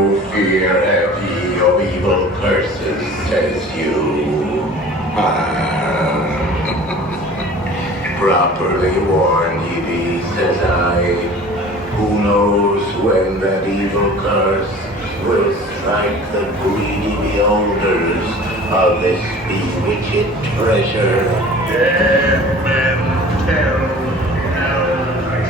No fear have ye of evil curses, says you. Properly warned ye be, says I. Who knows when that evil curse will strike the greedy beholders of this bewitched treasure. Dead men tell no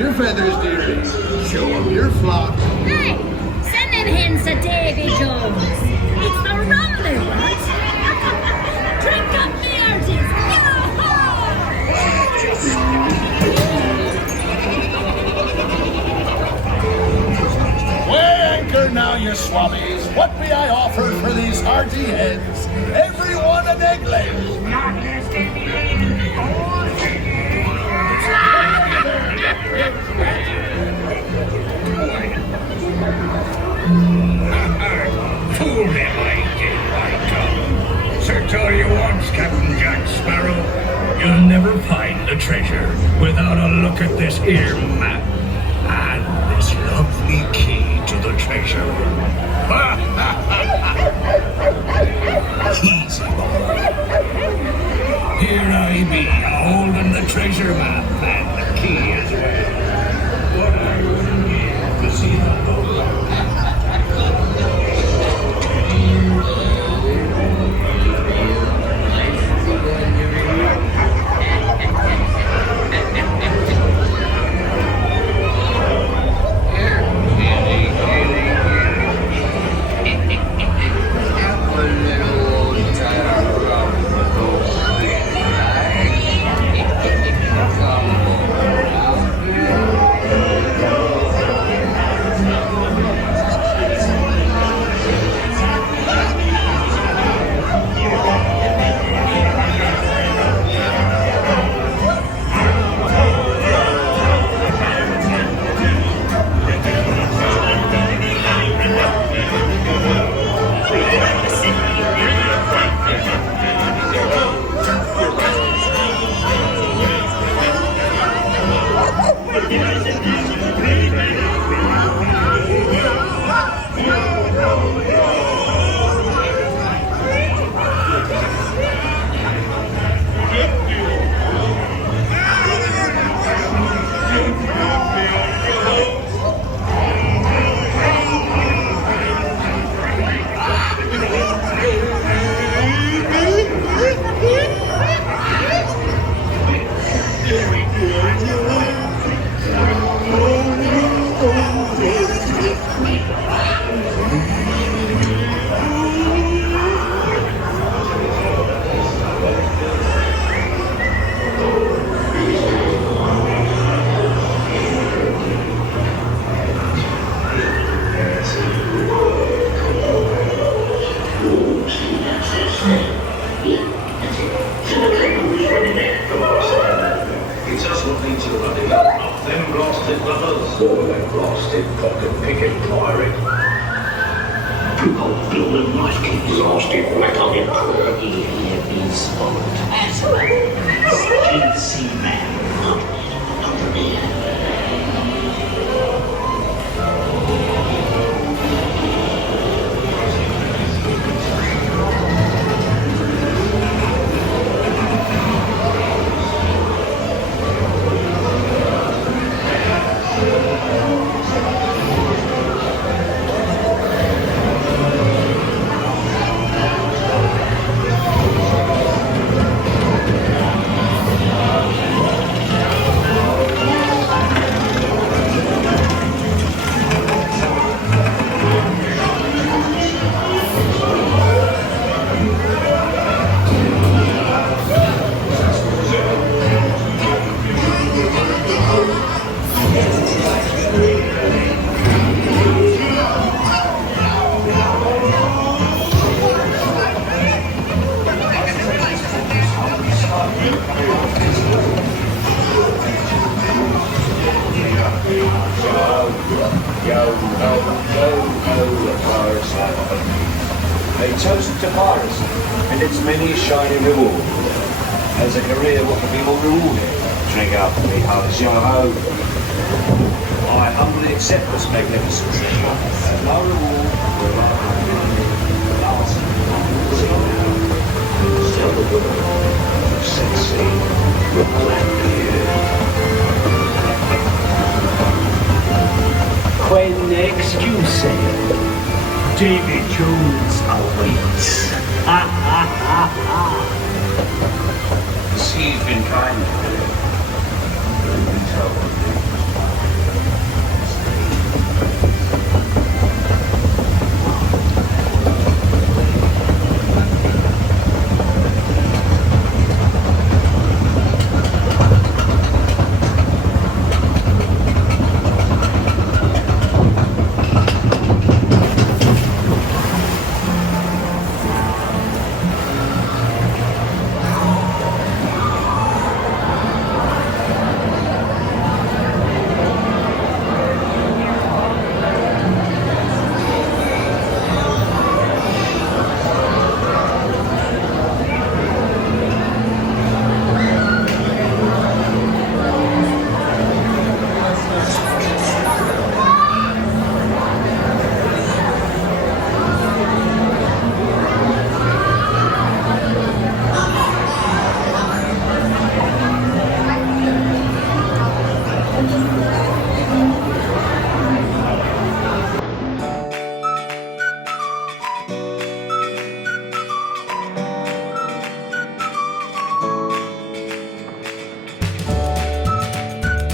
Your feathers, dearie. Show them your flock. Hey, send them hens to Davy Jones. It's the rum they want. Drink up, Mearties. Weigh anchor now, you swabbies. What may I offer for these hearty heads? Every one an egg layer. Fool him, I did, by God. Sir, tell you once, Captain Jack Sparrow, you'll never find the treasure without a look at this here map and this lovely key to the treasure. Easy, boy. Here I be, holding the treasure map and the key as well. What I wouldn't give to see the boat. Them blasted brothers, or that blasted pocket-picking pirate. I'll build a knife king. Blasted black-eyed poor. He is followed as a sea man under me. A toast to piracy and its many shining reward. As a career, what can be more rewarding? Drink up for me, Hollis, yo-ho. I humbly accept this magnificent treasure as my reward for my last sell the world, sexy, When excuse Davy Jones awaits. Ha ha ha ha. The sea's been kind.